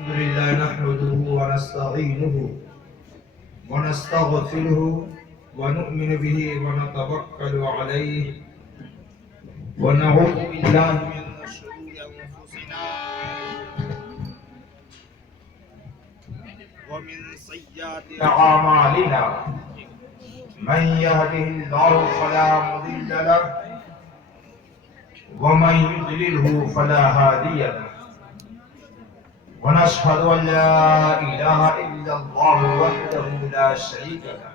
الحمد لله نحمده ونستعينه ونستغفره ونؤمن به ونتوكل عليه ونعوذ بالله من شرور أنفسنا ومن سيئات أعمالنا من يهده الله فلا مضل له ومن يضلله فلا هادي له ونشهد أن لا إله إلا الله وحده لا شريك له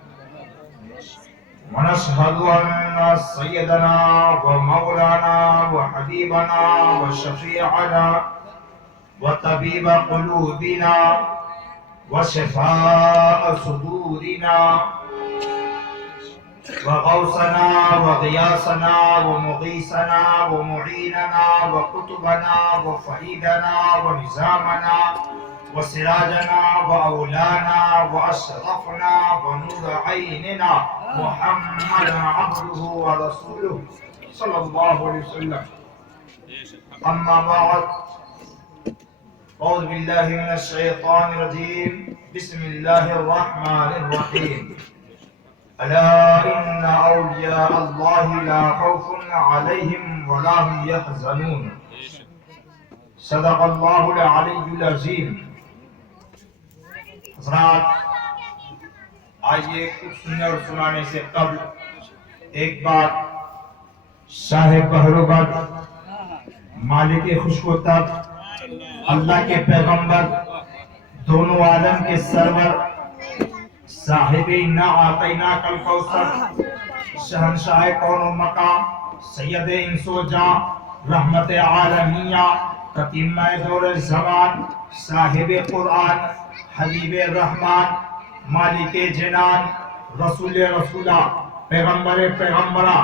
ونشهد أن سيدنا ومولانا وحبيبنا وشفيعنا وطبيب قلوبنا وشفاء صدورنا وغوثنا وغياثنا ومغيثنا ومعيننا وقطبنا وفريدنا ونظامنا وسراجنا وأولانا وأشرفنا ونور عيننا محمد عبده ورسوله صلى الله عليه وسلم. أما بعد، أعوذ بالله من الشيطان الرجيم. بسم الله الرحمن الرحيم. ألا إن أولياء الله لا خوف عليهم ولا هم يحزنون. صدق الله العلي العظيم. حضرات، آئیے کچھ سننے اور سنانے سے قبل ایک بات صاحب بہروبت مالک خوشب و طب اللہ کے پیغمبر دونوں عالم کے سرور صاحب انا اعطیناک الکوثر شہنشاہ کون و مقام سید انس و جاں رحمت عالمیہ تتمہ دور زمان صاحب قرآن حبیب الرحمن مالک جنان رسول رسولہ پیغمبر پیغمبرہ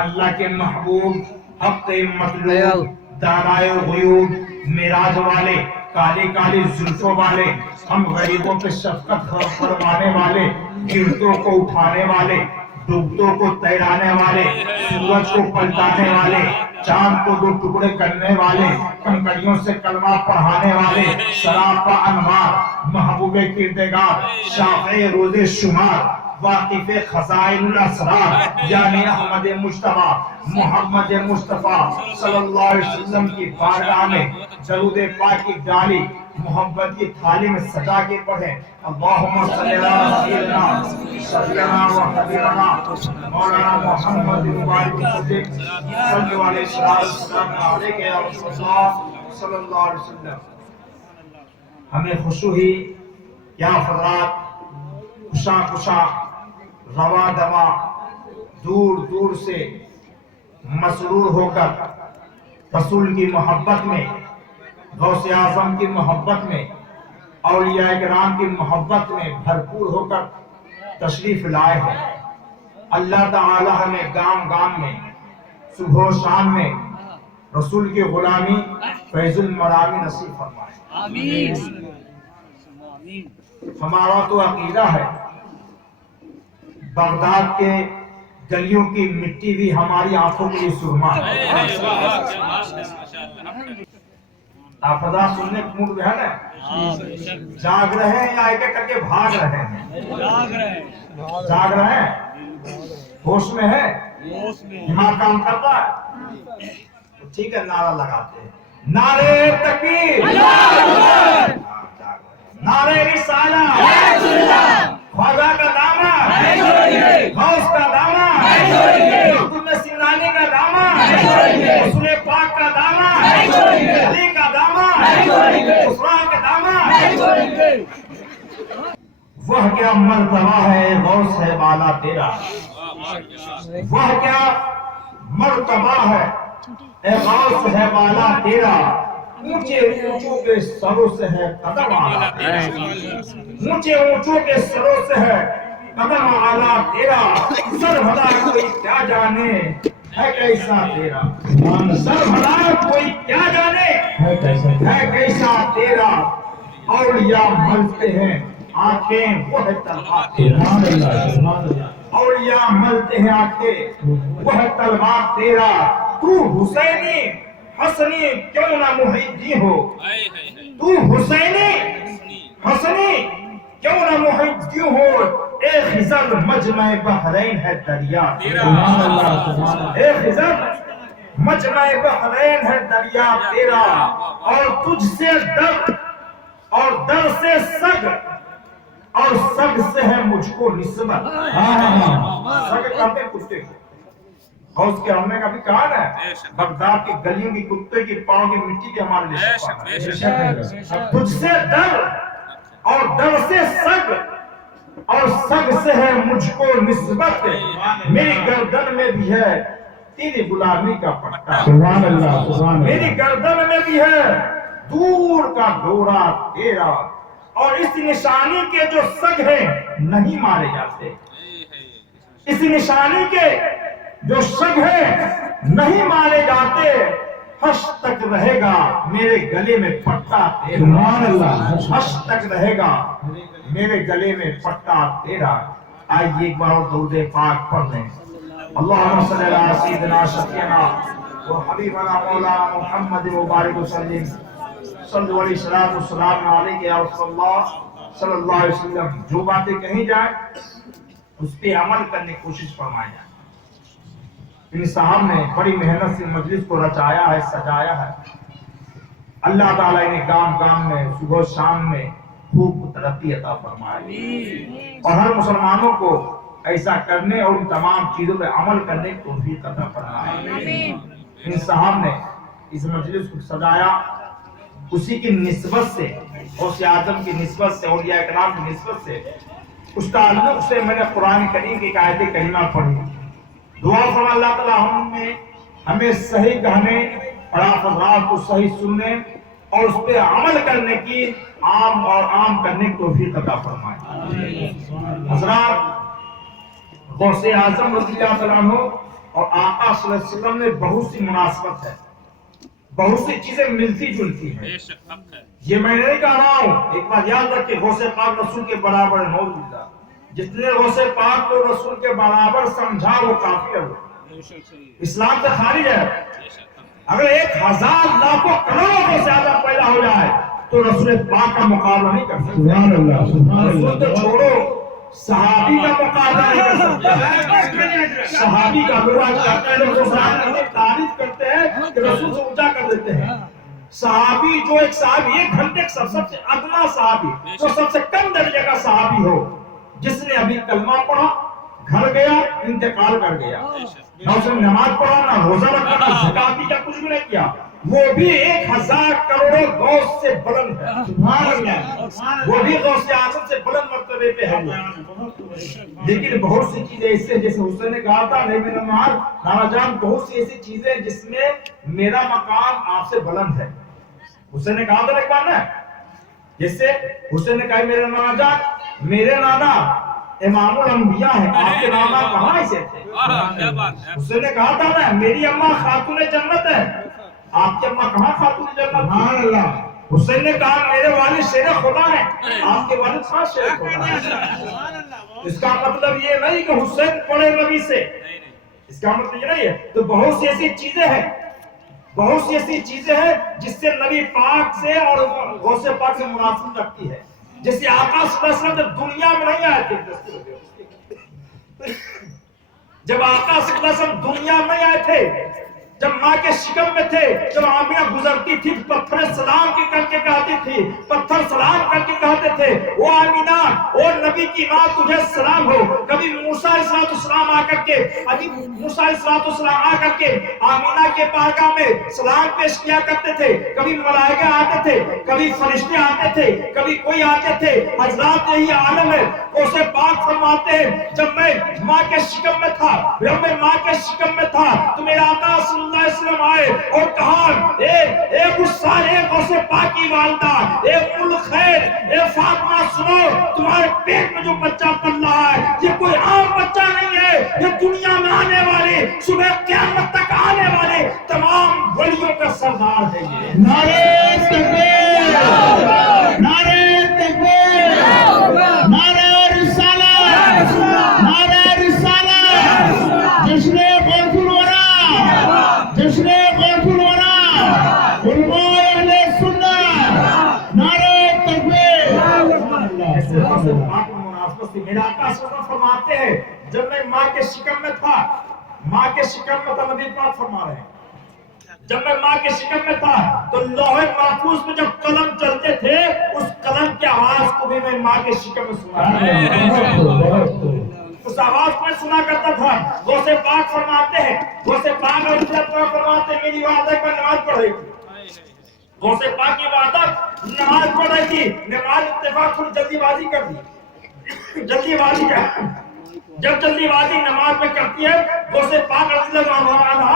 اللہ کے محبوب حق مطلوب دانائے غیوب معراج والے کالی کالی زلفوں والے ہم غریبوں پہ شفقت فرمانے والے گردوں کو اٹھانے والے ڈوبتوں کو تیرانے والے سورج کو پلٹانے والے چاند کو دو ٹکڑے کرنے والے کنکریوں سے کلمہ پڑھانے والے سراپا انوار محبوب کردگار شافع روز شمار واقف خزائن الاسرار یعنی احمد مجتبی محمد مصطفیٰ صلی اللہ علیہ وسلم کی بارگاہ میں درود پاک کی ڈالی محبت کی تھالی میں سجا کے پڑھیں. اللہم صلی اللہ سیدنا سیدنا و حبیبنا مولانا محمد مبارک صدیق صلی اللہ علیہ وسلم علیکہ یا رسول اللہ صلی اللہ علیہ وسلم. ہمیں خوشی ہوئی کیا حضرات خوشاں خوشاں رواں دواں دور دور سے مسرور ہو کر رسول کی محبت میں غوث اعظم کی محبت میں اولیاء کرام کی محبت میں بھرپور ہو کر تشریف لائے ہیں. اللہ تعالی ہمیں گام گام میں صبح و شام میں رسول کی غلامی فیض المرامی نصیب فرمائے. آمین. ہمارا تو عقیدہ ہے بغداد کے گلیوں کی مٹی بھی ہماری آنکھوں کے لیے سرما ہے. آپ خدا سننے کے موڈ میں ہے نا؟ جاگ رہے ہیں یا ایک ایک کر کے بھاگ رہے ہیں؟ جاگ رہے ہیں؟ ہوش میں ہے؟ دماغ کام کرتا ہے؟ تو ٹھیک ہے، نعرہ لگاتے ہیں. نعرے تکبیر، نعرے رسالہ، خواجہ کا دامن، غوث کا دامن، مقدم سمنانی کا دامن، رسول پاک کا دامن، علی کا دامن، عثمان کا دامن. وہ کیا مرتبہ ہے غوث ہے بالا تیرا، وہ کیا مرتبہ ہے اے غوث ہے بالا تیرا. اونچے اونچوں کے سروں سے ہے قدم آلا تیرا، اونچے اونچوں کے سروں سے ہے قدم آلا تیرا. سر بھلا کوئی کیا جانے ہے کیسا تیرا، سر بھلا کوئی کیا جانے ہے کیسا تیرا. اولیاء ملتے ہیں آنکھیں وہ ہے تلوار تیرا، اولیاء ملتے ہیں آنکھیں وہ ہے تلوار تیرا. تو حسینی حسنی کیوں نہ محی الدین ہو، تو حسینی حسنی کیوں نہ محی الدین ہو، اے خضر مجمع بحرین ہے دریا تیرا، اے خضر مجمع بحرین ہے دریا تیرا، اور تجھ سے در اور در سے سگ اور سگ سے ہے مجھ کو نسبت۔ سگ کہتے ہیں کتے کو، غوث کے ہم نے کبھی کہا نا بغداد کی گلیوں کی کتے کی پاؤں کی مٹی کے ہمارے لیے شفا ہے۔ تجھ سے در اور در سے سگ اور سگ سے ہے مجھ کو نسبت، میری گردن میں بھی ہے تیری غلامی کا پٹا، سبحان اللہ سبحان اللہ، میری گردن میں بھی ہے دور کا دورہ تیرا، اور اس نشانی کے جو سگ ہیں نہیں مارے جاتے، اس نشانی کے جو سگ ہیں نہیں مارے جاتے، حشر تک رہے گا میرے گلے میں پٹا تیرا، سبحان اللہ، حشر تک رہے گا میرے گلے میں پٹا تیرا۔ آئیے ایک بار درود پاک پڑھ لیں۔ اللہم صلی اللہ علیہ سیدنا شفیعنا و حبیبنا مولانا محمد مبارک وسلم، صلی اللہ علیہ وسلم علیہ یا رسول اللہ صلی اللہ علیہ وسلم۔ جو باتیں کہیں جائیں اس پہ عمل کرنے کی کوشش فرمایا جائے۔ ان صاحب نے بڑی محنت سے مجلس کو رچایا ہے، سجایا ہے، اللہ تعالیٰ انہیں گام گام میں صبح شام میں خوب ترقی عطا فرمائے، اور ہر مسلمانوں کو ایسا کرنے اور ان تمام چیزوں پہ عمل کرنے کی توفیق عطا فرمائے۔ ان صاحب نے اس مجلس کو سجایا اسی کی نسبت سے، غوث اعظم کی نسبت سے، اولیاء کرام کی نسبت سے، اس تعلق سے میں نے قرآن کریم کی آیت کریمہ پڑھی۔ دعا فرما اللہ تعالیٰ ہمیں صحیح کہنے اور آپ حضرات کو صحیح سننے اور اس پہ عمل کرنے کی عام کرنے کی توفیق عطا فرمائے۔ حضرات، غوث اعظم رضی اللہ عنہ اور آقا صلی اللہ علیہ وسلم میں بہت سی مناسبت ہے، بہت سی چیزیں ملتی جلتی ہیں۔ یہ میں نہیں کہہ رہا ہوں، ایک بات یاد رکھیں، غوث پاک رسول کے برابر ہے، نعوذ باللہ۔ جتنے غوث پاک کو رسول کے برابر سمجھا وہ کافر ہے، اسلام سے خارج ہے۔ اگر 1000 لاکھوں کروڑوں غوث اعظم پیدا ہو جائے تو رسول پاک کا مقابلہ نہیں کر سکتے۔ سبحان اللہ، سبحان اللہ۔ رسول تو چھوڑو، صحابی کا مقابلہ نہیں کر سکتے۔ صحابی کا برا کرتے ہیں، لوگ تعریف کرتے ہیں کہ رسول سے اونچا کر دیتے ہیں۔ صحابی جو ایک صحابی، 1 گھنٹے کا سب سے ادنا صحابی، جو سب سے کم درجے کا صحابی ہو، جس نے ابھی کلمہ پڑھا، گھر گیا، انتقال کر گیا، نہ اس نے نماز پڑھا، نہ روزہ رکھا، نہ زکات دی، کیا کچھ بھی نہیں کیا، وہ بھی 1000 کروڑوں غوث سے بلند ہے۔ سبحان اللہ، وہ بھی غوث اعظم سے بلند مرتبے پہ ہے۔ لیکن بہت سی چیزیں ایسے، جیسے حسین نے کہا تھا نہیں میرا نانا جان، بہت سی ایسی چیزیں جس میں میرا مقام آپ سے بلند ہے۔ حسین نے کہا تھا ایک بار نا، جیسے حسین نے کہا میرا نانا جان، میرے نانا امام الانبیاء ہیں، آپ کے نانا کہاں ایسے تھے؟ حسین نے کہا تھا نا میری اماں خاتون جنت ہے، آپ کی اماں کہاں خاتون جنت؟ سبحان اللہ۔ حسین نے کہا میرے والد شیر خدا ہیں، آپ کے والد کہاں شیر خدا ہیں؟ اس کا مطلب یہ نہیں کہ حسین پڑھے نبی سے، اس کا مطلب یہ نہیں ہے۔ تو بہت سی ایسی چیزیں ہیں، بہت سی ایسی چیزیں ہیں جس سے نبی پاک سے اور غوث پاک سے مناسبت رکھتی ہے۔ جیسے آقا صلی اللہ علیہ وسلم جب دنیا میں نہیں آئے تھے، جب آقا صلی اللہ علیہ وسلم دنیا میں آئے تھے، جب ماں کے شکم میں تھے، جب آمینہ گزرتی تھی پتھر سلام کی کر کے کہتی تھی، پتھر سلام کر کے کہتے تھے وہ آمینہ، وہ نبی کی ماں تجھے سلام ہو۔ کبھی موسیٰ علیہ السلام آ کر کے آمینہ کے بارگاہ میں سلام پیش کیا کرتے تھے، کبھی ملائکہ آتے تھے، کبھی فرشتے آتے تھے، کبھی کوئی آتے تھے۔ حضرات یہی عالم ہے، غوث پاک فرماتے ہیں جب میں ماں کے شکم میں تھا، تو میرا آقا صلی اللہ علیہ وسلم آئے اور کہا اے غصار، اے غوث پاک کی والدہ، اے ام الخیر، اے فاطمہ، سنو تمہارے پیٹ میں جو بچہ پل رہا ہے یہ کوئی عام بچہ نہیں ہے، یہ دنیا میں آنے والے، صبح قیامت تک آنے والے تمام ولیوں کا سردار ہے۔ یہ نعرہ تکبیر، نعرہ تکبیر، نعرہ رسالت، نعرہ رسالت، جشن غوث الورا، جشن غوث الورا، مناسبت سے میرا آقا صلی اللہ علیہ وسلم فرماتے ہیں جب میں ماں کے شکم میں تھا، ماں کے شکم میں تھا، نبی پاک فرما رہے ہیں جب میں ماں کے شکم میں تھا تو لوح محفوظ میں جب قلم چلتے تھے اس قلم کی آواز کو بھی میں ماں کے شکم میں سنا، اس آواز کو میں سنا کرتا تھا۔ غوث پاک فرماتے ہیں، غوث پاک اور فرماتے ہیں میری والدہ پر نماز پڑھ رہی تھی، غوث پاک کی والدہ نماز پڑھ رہی تھی، نماز اتفاق تھوڑی جلدی بازی کر دی، جلدی بازی کر، جب جلدی بازی نماز میں کرتی ہے غوث پاک رضی اللہ عنہ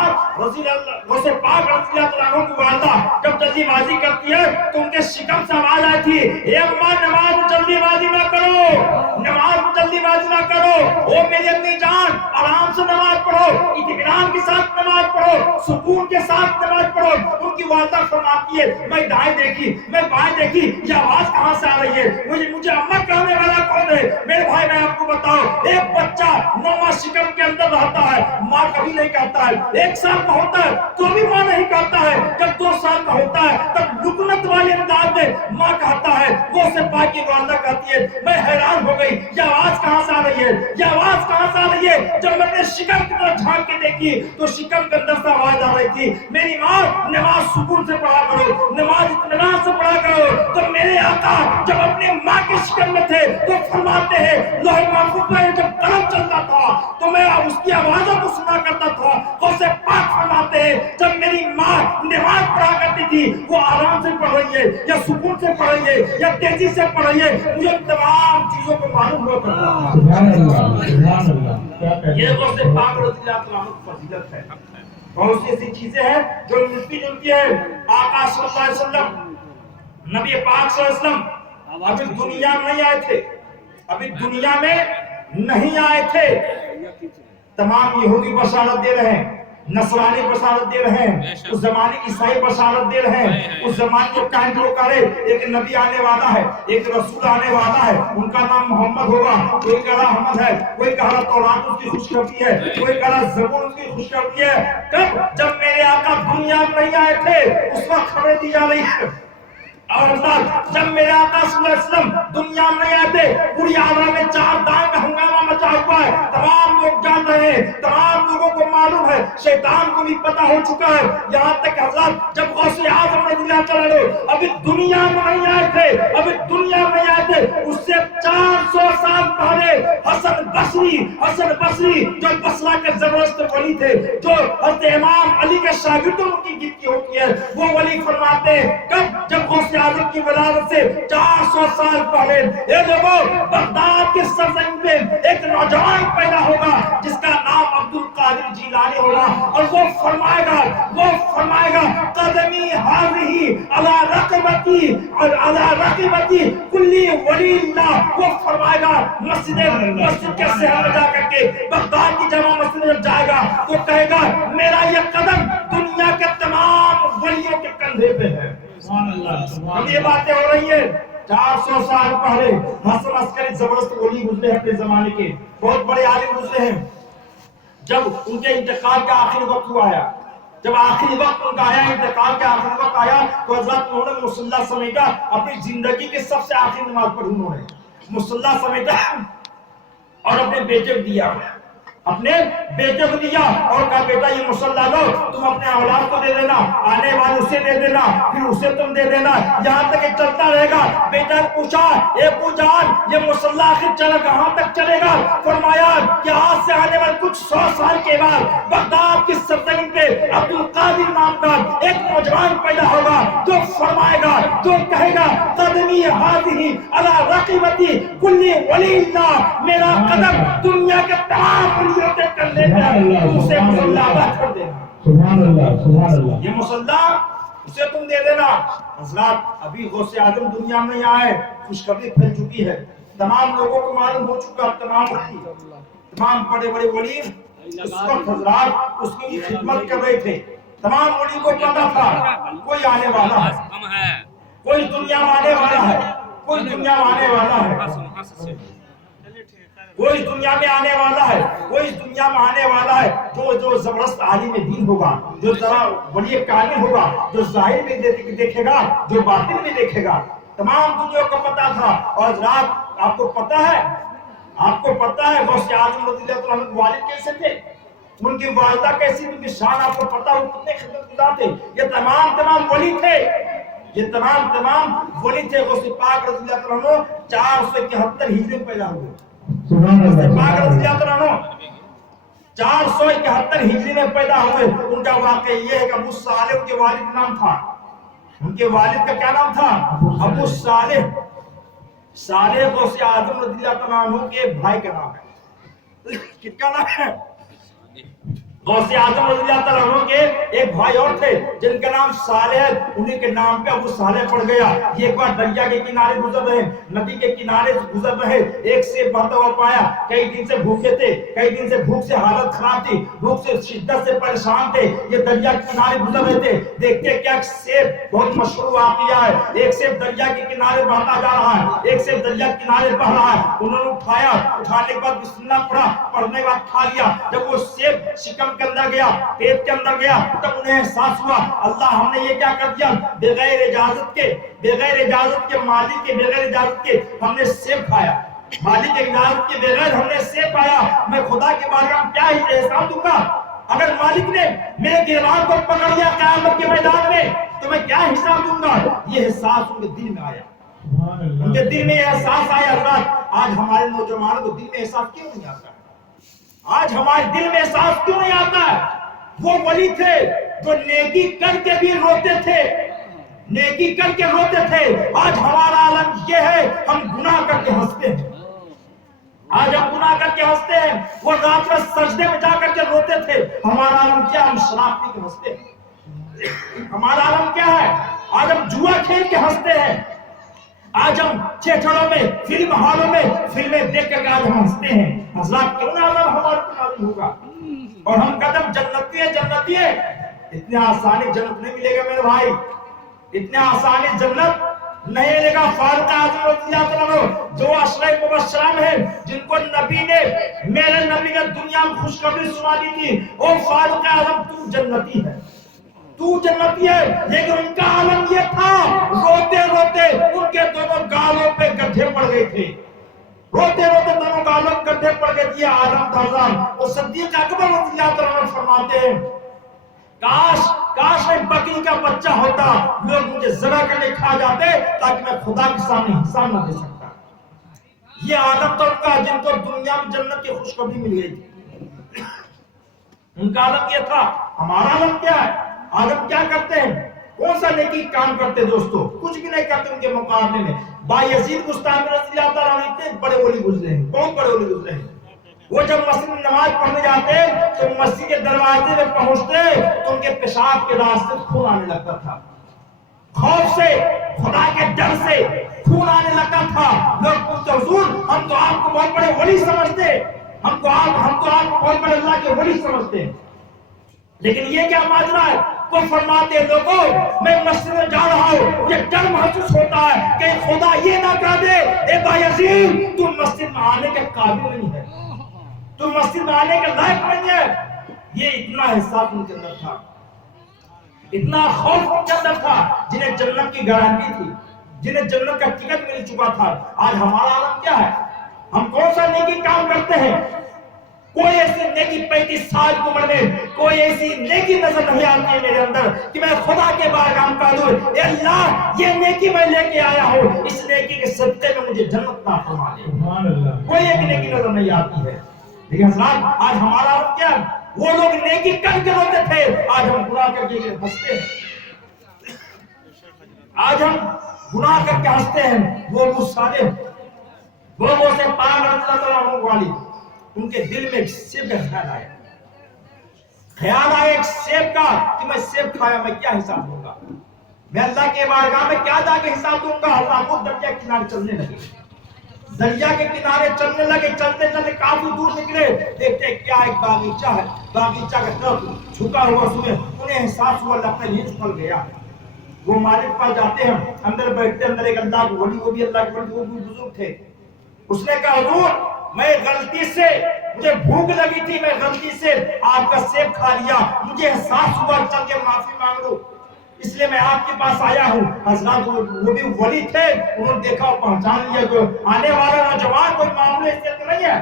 غوث پاک رضی اللہ عنہ کی والدہ جب جلدی بازی کرتی ہے تو ان کے شکم سے آواز آئی تھی، اے اماں نماز میں جلدی بازی نہ کرو، نماز میں جلدی بازی نہ کرو، او میری امی جان آرام سے نماز پڑھو، اطمینان کے ساتھ نماز پڑھو، سکون کے ساتھ نماز پڑھو۔ ان کی والدہ فرماتی ہے میں دائیں دیکھی، میں بائیں دیکھی، یہ آواز کہاں سے آ رہی ہے، مجھے اماں کہنے والا کون ہے؟ میرے بھائی میں آپ کو بتاؤں، ایک بچہ 9 ماہ شکم کے اندر رہتا ہے ماں کبھی نہیں کہتا ہے، 1 سال کا ہوتا ہے تو بھی ماں نہیں کہتا ہے، جب 2 سال کا ہوتا ہے تب لکنت والے انداز میں ماں کہتا ہے۔ وہ سے پاک کی والدہ کہتی ہے میں حیران ہو گئی یہ آواز کہاں سے آ رہی ہے، یہ آواز کہاں سے آ رہی ہے؟ جب میں نے شکم کی طرف جھانک کے دیکھی تو شکم کے اندر سے آواز آ رہی تھی، میری ماں نماز سکون سے پڑھا کرو، نماز اطمینان سے پڑھا کرو۔ تو میرے آقا جب اپنے ماں کے شکم میں تھے تو فرماتے ہیں لوح محفوظ میں جب قلم چلتا تھا تو میں اس کی آوازوں کو سنا کرتا تھا۔ غوث پاک فرماتے ہیں جب میری ماں نماز پڑھا کرتی تھی وہ آرام سے پڑھ رہی ہے یا سکون سے پڑھ رہی ہے یا تیزی سے پڑھ رہی ہے، مجھے تمام چیزوں کو معلوم ہوا کرتا۔ سبحان اللہ، سبحان اللہ، یہ غوث پاک رضی اللہ عنہ کی فضیلت ہے۔ بہت سی ایسی چیزیں ہیں جو ملتی جلتی ہیں۔ آقا صلی اللہ علیہ وسلم، نبی پاک صلی اللہ علیہ وسلم ابھی دنیا میں نہیں آئے تھے، ابھی دنیا میں نہیں آئے تھے، تمام یہودی بشارت دے رہے ہیں، نصرانی بشارت دے رہے ہیں، اس زمانے عیسائی بشارت دے رہے ہیں، اس زمانے کے قائم لوگ کہہ رہے ایک نبی آنے والا ہے، ایک رسول آنے والا ہے، ان کا نام محمد ہوگا، کوئی کہہ رہا احمد ہے، کوئی کہہ رہا تورات اس کی خوشخبری ہے، کوئی کہہ رہا زبور اس کی خوشخبری ہے۔ کب؟ جب میرے آقا دنیا میں نہیں آئے تھے اس وقت خبریں دی جا رہی ہے، اور جب میرے آقا صلی اللہ علیہ وسلم دنیا میں نہیں آتے پوری عالم میں 4 دائیں میں ہنگامہ مچا ہوا ہے، تمام لوگ جان رہے ہیں، تمام لوگوں کو معلوم ہے، شیطان کو بھی پتہ ہو چکا ہے، یہاں تک حضرت جب غوث اعظم رضی اللہ عنہ ابھی دنیا میں نہیں آئے تھے، ابھی دنیا میں نہیں آئے تھے، اس سے 400 سال پہلے حسن بصری جو بصرہ کے زبردست ولی تھے، جو حضرت امام علی کے شاگردوں کی گنتی ہوتی ہے، وہ ولی فرماتے ہیں کب؟ جب غوث اعظم کی ولادت سے 400 سال پہلے اے لوگوں بغداد کے سرزمین میں ایک نوجوان پیدا ہوگا جس کا نام عبد القادر جیلانی ہوگا، اور وہ فرمائے گا قدمی حاضی علی رقبتی کلی ولی اللہ، وہ فرمائے گا مسجد کے صحن میں جا کر کے بغداد کی جامع مسجد میں جائے گا تو کہے گا میرا یہ قدم دنیا کے تمام ولیوں کے کندھے پہ ہے۔ اب یہ باتیں ہو رہی ہیں 400 سال پہلے حسن عسکری زبردست ولی گزرے ہیں اپنے زمانے کے، بہت بڑے عالم گزرے ہیں۔ جب ان کے انتقال کا آخری وقت ہوا ہے، جب آخری وقت ان کا آیا، انتقال کا آخری وقت آیا تو حضرت انہوں نے مصلی سمیٹا، اپنی زندگی کی سب سے آخری نماز پڑھی انہوں نے، مصلی سمیٹا اور اپنے بیٹے کو دیا، اپنے بیٹے کو دیا اور کہا بیٹا یہ مصلی لو، تم اپنے اولاد کو دے دینا، آنے والے اسے دے دینا، پھر اسے تم دے دینا، یہاں تک یہ چلتا رہے گا۔ بیٹا نے پوچھا اے ابو جان یہ مصلی آخر چلا کہاں تک چلے گا؟ فرمایا کہ آج سے آنے والے کچھ 100 سال کے بعد بغداد کی سرزمین پہ عبد القادر نام کا ایک نوجوان پیدا ہوگا جو فرمائے گا، جو کہے گا قدمی حاضی علی رقبتی کلی ولی اللہ، میرا قدم دنیا کے تمام ولیوں کے کندھے پہ ہے، تم اسے مصلی ادا کر دینا۔ سبحان اللہ، سبحان اللہ، یہ مصلی اسے تم دے دینا۔ حضرات ابھی غوث اعظم دنیا میں آئے، خوشخبری پھیل چکی ہے، تمام لوگوں کو معلوم ہو چکا، تمام بڑے بڑے ولی اس وقت حضرات اس کی خدمت کر رہے تھے، تمام ولی کو پتا تھا کوئی آنے والا ہے، کوئی دنیا میں آنے والا ہے، کوئی دنیا میں آنے والا ہے، کوئی دنیا میں آنے والا ہے، کوئی دنیا میں آنے والا ہے جو زبردست عالم دین ہوگا، جو ذرا ولی کامل ہوگا، جو ظاہر میں دیکھے گا، جو باطن میں دیکھے گا۔ تمام دنیا کو پتا تھا. اور رات آپ کو پتا ہے غوث اعظم رضی اللہ عنہ کے والد کیسے تھے, ان کی والدہ کیسی, ان کی شان آپ کو پتا ہو کتنے خدمت گزار تھے. یہ تمام ولی تھے, یہ تمام ولی تھے. غوث پاک رضی اللہ عنہ 471 ہجری میں پیدا ہوئے. غوث پاک رضی اللہ عنہ 471 ہجری میں پیدا ہوئے. ان کا واقعہ یہ ہے کہ ابو صالح ان کے والد کا نام تھا. ان کے والد کا کیا نام تھا؟ ابو صالح. صالح غوث اعظم رضی اللہ عنہ کے بھائی کا نام ہے. کس کا نام ہے؟ غوث اعظم رضی اللہ عنہ کے ایک بھائی اور تھے جن کا نام صالح ہے. انہیں کے نام پہ ابو صالح پڑ گیا. یہ ایک بار دریا کے کنارے گزر رہے, ندی کے کنارے سے گزر رہے, ایک سیب بہتا ہوا پایا. کئی دن سے بھوکے تھے, کئی دن سے بھوک سے حالت خراب تھی, بھوک سے شدت سے پریشان تھے. یہ دریا کے کنارے گزر رہے تھے. دیکھتے کیا سیب بہت مشہور واقعہ ہے. ایک سیب دریا کے کنارے بہتا جا رہا ہے, ایک سیب دریا کے کنارے بہ رہا ہے. انہوں نے اٹھایا, اٹھانے کے بعد بسم اللہ پڑھا, پڑھنے کے بعد کھا لیا. جب وہ سیب شکم کے اندر گیا, پیٹ کے اندر گیا, تب انہیں احساس ہوا اللہ ہم نے یہ کیا کر دیا, بغیر اجازت کے مالک کے بغیر اجازت کے ہم نے سیب کھایا. مالک کی اجازت کے بغیر ہم نے سیب کھایا. میں خدا کے بارگاہ میں کیا احسان دوں گا؟ اگر مالک نے میرے گریبان کو پکڑ لیا قیامت کے میدان میں تو میں کیا حساب دوں گا؟ یہ احساس ان کے دل میں آیا. ان کے دل میں احساس آیا. حضرات آج ہمارے نوجوانوں کو دل میں احساس کیوں نہیں آتا؟ آج ہمارے دل میں احساس کیوں نہیں آتا ہے؟ وہ ولی تھے جو نیکی کر کے بھی روتے تھے, نیکی کر کے روتے تھے. آج ہمارا عالم یہ ہے ہم گناہ کر کے ہنستے ہیں. آج ہم گناہ کر کے ہنستے ہیں. وہ رات میں سجدے میں جا کر کے روتے تھے. ہمارا عالم کیا, ہم شراب پی کے ہنستے ہیں. ہمارا عالم کیا ہے, آج ہم جوا کھیل کے ہنستے ہیں. آج ہم تھیٹروں میں, فلم ہالوں میں فلمیں دیکھ کر آج ہم ہنستے ہیں. حضرات کیوں نہ عذاب ہمارے پر نازل ہوگا؟ اور ہم قدم جنتی ہے. اتنے آسانی جنت نہیں ملے گا میرے بھائی, اتنے آسانی جنت نہیں ملے گا. فاروق اعظم رضی اللہ عنہ جو عشرہ مبشرہ میں ہیں, جن کو میرے نبی نے دنیا میں خوشخبری سنا دی تھی, او فاروق اعظم تو جنتی ہے, تو جنتی ہے. لیکن ان کا عالم یہ تھا, روتے روتے ان کے دونوں گالوں پہ گڈھے پڑ گئے تھے. روتے روتے دونوں گالوں پہ گڈھے پڑ گئے تھے. عالم تھا. اور صدیق اکبر رضی اللہ عنہ فرماتے ہیں کاش میں بکری کا بچہ ہوتا, لوگ مجھے ذبح کر کے کھا جاتے تاکہ میں خدا کے سامنے حساب نہ دے سکتا. یہ عالم تو ان کا جن کو دنیا میں جنت کی خوشخبری مل گئی تھی. ان کا عالم یہ تھا. ہمارا عالم کیا ہے؟ عالم کیا کرتے ہیں, کون سا نیکی کام کرتے دوستو؟ کچھ بھی نہیں کرتے ان کے مقابلے میں. بایزید بستامی رضی اللہ عنہ اتنے بڑے ولی گزرے ہیں. کون بڑے ولی گزرے ہیں؟ وہ جب مسجد میں نماز پڑھنے جاتے تو مسجد کے دروازے میں پہنچتے تو ان کے پیشاب کے راستے خون آنے لگتا تھا. خوف سے, خدا کے ڈر سے خون آنے لگتا تھا. لوگ پوچھتے حضور ہم تو آپ کو بہت بڑے ولی سمجھتے, ہم تو آپ کو بہت بڑے اللہ کے ولی سمجھتے ہیں, لیکن یہ کیا ماجرا ہے؟ وہ فرماتے لوگوں میں مسجد میں جا رہا ہوں, مجھے ڈر محسوس ہوتا ہے کہ خدا یہ نہ کہہ دے اے بایزید تو مسجد میں آنے کے قابل نہیں ہے, تو مسجد میں آنے کے لائق نہیں ہے. یہ اتنا احساس ان کے اندر تھا, اتنا خوف ان کے اندر تھا. جنہیں جنت کی گارنٹی تھی, جنہیں جنت کا ٹکٹ مل چکا تھا. آج ہمارا عالم کیا ہے؟ ہم کون سا نیکی کام کرتے ہیں؟ کوئی ایسی نیکی 35 سال کی عمر میں کوئی ایسی نیکی نظر نہیں آتی ہے میرے اندر کہ میں خدا کے بارگاہ میں کہہ دوں اے اللہ یہ نیکی میں لے کے آیا ہوں, اس نیکی کے صدقے میں مجھے جنت عطا فرما دے. کوئی ایک نیکی نظر نہیں آتی ہے. لیکن حضرات آج ہمارا عالم کیا ہے؟ وہ لوگ نیکی کر کے روتے تھے, آج ہم گناہ کر کے ہنستے ہیں. آج ہم گناہ کر کے ہنستے ہیں. وہ ابو صالح, وہ سے پاک رضی اللہ عنہ والی, ان کے دل میں ایک سیب کا خیال آیا ایک سیب کا کہ میں سیب کھایا میں کیا حساب دوں گا, میں اللہ کے بارگاہ میں کیا جا کے حساب دوں گا. اللہ خود دریا کے کنارے چلنے لگے, دریا کے کنارے چلنے لگے. چلتے چلتے کافی دور نکلے, دیکھتے کیا ایک باغیچہ ہے, باغیچہ کا درخت جھکا ہوا سنے. انہیں احساس ہوا اللہ کا رزق پھل گیا. وہ مالک پر جاتے ہیں, اندر بیٹھتے, اندر ایک اللہ کو ولی, وہ بھی اللہ کے ولی, وہ بھی بزرگ تھے. اس نے کہا حضور میں غلطی سے, مجھے بھوک لگی تھی, میں غلطی سے آپ کا سیب کھا لیا, مجھے احساس ہوا, چل کے معافی مانگ لو. اس لیے میں آپ کے پاس آیا ہوں. حضرات وہ بھی ولی تھے, انہوں نے دیکھا اور پہچان لیا کہ آنے والا نوجوان کوئی معمولی حیثیت نہیں ہے.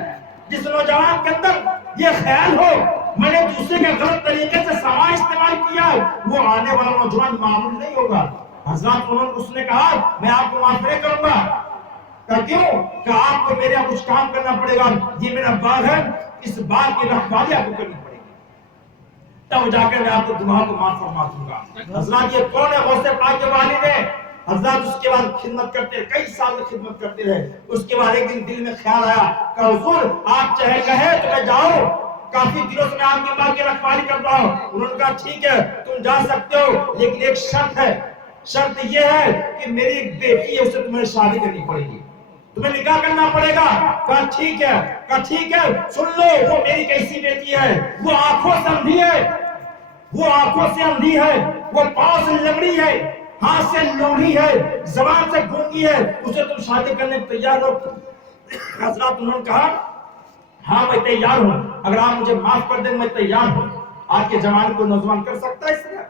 جس نوجوان کے اندر یہ خیال ہو میں نے دوسرے کے غلط طریقے سے سامان استعمال کیا, وہ آنے والا نوجوان معمولی نہیں ہوگا. حضرات اس نے کہا میں آپ کو معاف نہیں کروں گا. کیوں کہ آپ کو میرے یہاں کچھ کام کرنا پڑے گا, یہ میرا باغ ہے, اس باغ کی رکھوالی آپ کو کرنی پڑے گی, تب جا کر میں آپ کو گناہ کو معاف فرما دوں گا. حضرات یہ کون ہے؟ غوث پاک کے والد ہیں. حضرات اس کے بعد خدمت کرتے رہے, کئی سال تک خدمت کرتے رہے. اس کے بعد ایک دن دل میں خیال آیا کہ حضور آپ چاہے کہیں تو میں جاؤں, کافی دنوں سے میں آپ کے باغ کی رکھوالی کرتا ہوں. انہوں نے کہا ٹھیک ہے تم جا سکتے ہو, لیکن ایک شرط ہے. شرط یہ ہے کہ میری ایک بیٹی ہے, اسے تمہیں شادی کرنی پڑے گی, تمہیں نکاح کرنا پڑے گا. کہا ٹھیک ہے. کہا ٹھیک ہے سن لو, وہ میری کیسی بیٹی ہے, وہ آنکھوں سے اندھی ہے, وہ آنکھوں سے اندھی ہے, وہ پاؤں سے لنگڑی ہے, ہاتھ سے لونڈی ہے, زبان سے گونگی ہے, اسے تم شادی کرنے کو تیار ہو؟ حضرات انہوں نے کہا ہاں میں تیار ہوں, اگر آپ مجھے معاف کر دیں میں تیار ہوں. آج کے زمانے کو نوجوان کر سکتا ہے اس طرح؟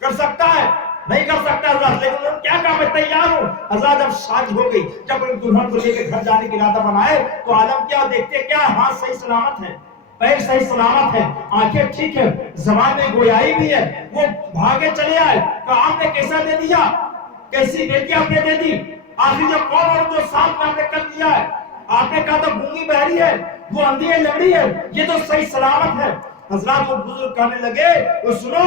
کر سکتا ہے؟ نہیں کر سکتا حضرات. لیکن انہوں نے کیا کہا میں تیار ہوں. حضرات جب شادی ہو گئی, جب ان دلہن کو لے کے گھر جانے کی ارادہ بنائے تو عالم کیا دیکھتے, کیا ہاتھ صحیح سلامت ہے, پیر صحیح سلامت ہے, آنکھیں ٹھیک ہے, زبان میں گویائی بھی ہے. وہ بھاگے چلے آئے, کہا آپ نے کیسا دے دیا, کیسی بیٹی آپ نے دے دی, آخر جو کون اور جو ساتھ میں آپ نے کر دیا ہے, آپ نے کہا تو گونگی بہری ہے, وہ اندھی ہے, لنگڑی ہے, یہ تو صحیح سلامت ہے. حضرات وہ بزرگ کہنے لگے وہ سنو,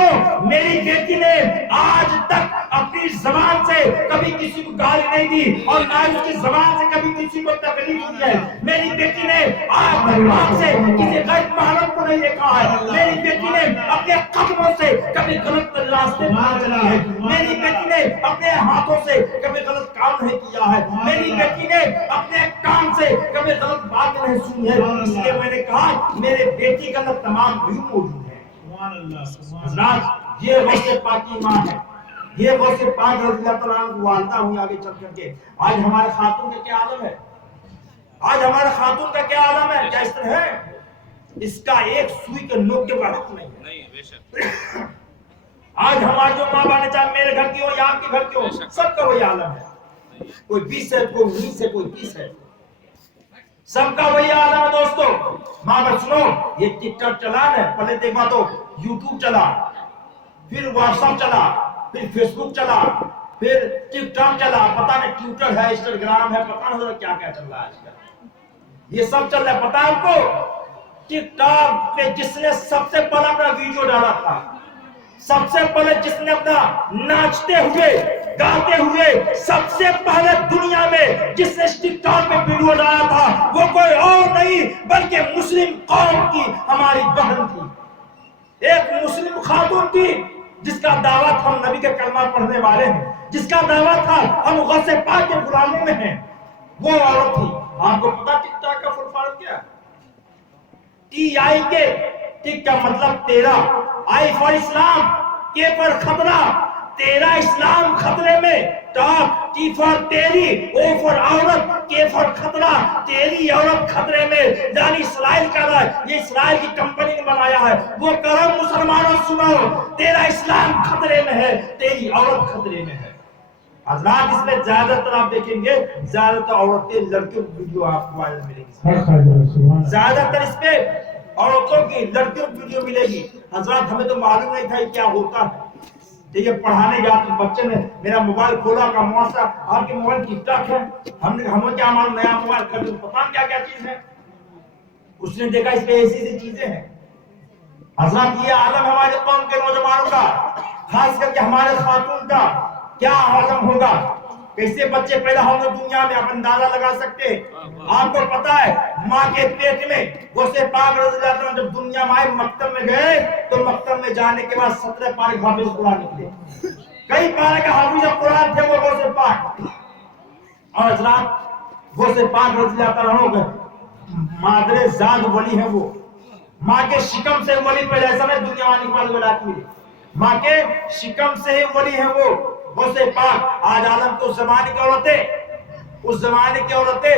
میری بیٹی نے آج تک اپنی زبان سے کبھی کسی کو گالی نہیں دی اور نہ اس کی زبان سے کبھی کسی کو تکلیف دی ہے. میری بیٹی نے آج تک آنکھ سے کسی غیر محرم کو نہیں دیکھا ہے. میری بیٹی نے اپنے قدموں سے کبھی غلط راستے پر نہ چلا ہے. میری بیٹی نے اپنے ہاتھوں سے کبھی غلط کام نہیں کیا ہے. میری بیٹی نے اپنے کان سے کبھی غلط بات نہیں سنی ہے. اس لیے میں نے کہا میرے بیٹی کا اندر تمام عیوب موجود ہے. حضرات یہ غوث پاک کی ماں ہے, یہ غوث پاک رضی اللہ تعالیٰ عنہ والدہ ہوئی آگے چل کر کے. آج ہمارے خاتون کا کیا عالم ہے, آج ہمارے خاتون کا کیا عالم ہے, کیا اس طرح ہے, اس کا ایک سوئی کے نوک کے برابر نہیں ہے. آج ہماری جو ماں باپ چاہے میرے گھر کی ہو یا آپ کے گھر کی ہو, سب کا وہی عالم ہے. کوئی 20 ہے, کوئی 19 ہے, کوئی 30 ہے, سب کا وہی عالم ہے. دوستو ماں باپ سنو, یہ ٹک ٹاک چلا ہے, پہلے دیکھا تو یوٹیوب چلا, پھر واٹس ایپ چلا, پھر فیس بک چلا, پھر ٹک ٹاک چلا, پتہ نہیں ٹویٹر ہے, انسٹاگرام ہے, پتہ نہیں کیا کیا چل رہا ہے آج کل, یہ سب چل رہا ہے. پتہ ہے آپ کو ٹک ٹاک پہ جس نے سب سے پہلا اپنا ویڈیو ڈالا تھا, سب سے پہلے جس نے اپنا ناچتے ہوئے گاتے ہوئے سب سے پہلے دنیا میں جس نے ٹک ٹاک پہ ویڈیو ڈالا تھا, وہ کوئی اور نہیں بلکہ مسلم قوم کی ہماری بہن تھی, ایک مسلم خاتون تھی جس کا دعویٰ تھا ہم نبی کے کلمہ پڑھنے والے ہیں, جس کا دعویٰ تھا ہم غوث پاک کے غلاموں میں ہیں, وہ عورت تھی. آپ کو پتا ٹک ٹاک کا فل فارم کیا ہے؟ TI کے, ٹک کا مطلب تیرا, آئی فار اسلام, کے پر خطرہ, تیرا اسلام خطرے میں, ٹاک ٹی فار تیری, او فار عورت, کے فار خطرہ, تیری عورت خطرے میں. یعنی اسرائیل کہہ رہا ہے, یہ اسرائیل کی کمپنی نے بنایا ہے, وہ کہہ رہا ہے مسلمانوں سنو, تیرا اسلام خطرے میں ہے, تیری عورت خطرے میں ہے. حضرات اس میں زیادہ تر آپ دیکھیں گے زیادہ تر عورتیں لڑکیوں کی ویڈیو آپ کو وائرل ملے گی, زیادہ تر اس پہ عورتوں کی لڑکیوں کی ویڈیو ملے گی. حضرات ہمیں تو معلوم نہیں تھا یہ کیا ہوتا ہے. یہ پڑھانے جاتے بچے نے میرا موبائل کھولا کا معاشرہ, آپ کے موبائل ٹک ٹاک ہے, ہمیں کیا معلوم نیا موبائل کر دیں, پتہ کیا کیا چیز ہے. اس نے دیکھا اس پہ ایسی چیزیں ہیں. حضرات یہ عالم ہمارے قوم کے نوجوانوں کا, خاص کر کے ہمارے خاتون کا کیا عالم ہوگا, کیسے بچے پیدا ہوں گے دنیا میں, آپ اندازہ لگا سکتے ہیں. آپ کو پتا ہے ماں کے پیٹ میں غوث پاک رضی اللہ عنہ جب دنیا میں آئے, مکتب میں گئے تو مکتب میں جانے کے بعد 17 پارے حافظ قرآن نکلے, کئی پارے کا حافظ قرآن تھے وہ غوث پاک. اور حضرات غوث پاک رضی اللہ عنہ کے مادر زاد ولی ہیں, وہ ماں کے شکم سے ولی پیدا, ایسا نہیں دنیا آنے کے بعد ولایت ملی, ماں کے شکم سے ہی ولی ہیں وہ غوث پاک. آج عالم تو اس زمانے کی عورتیں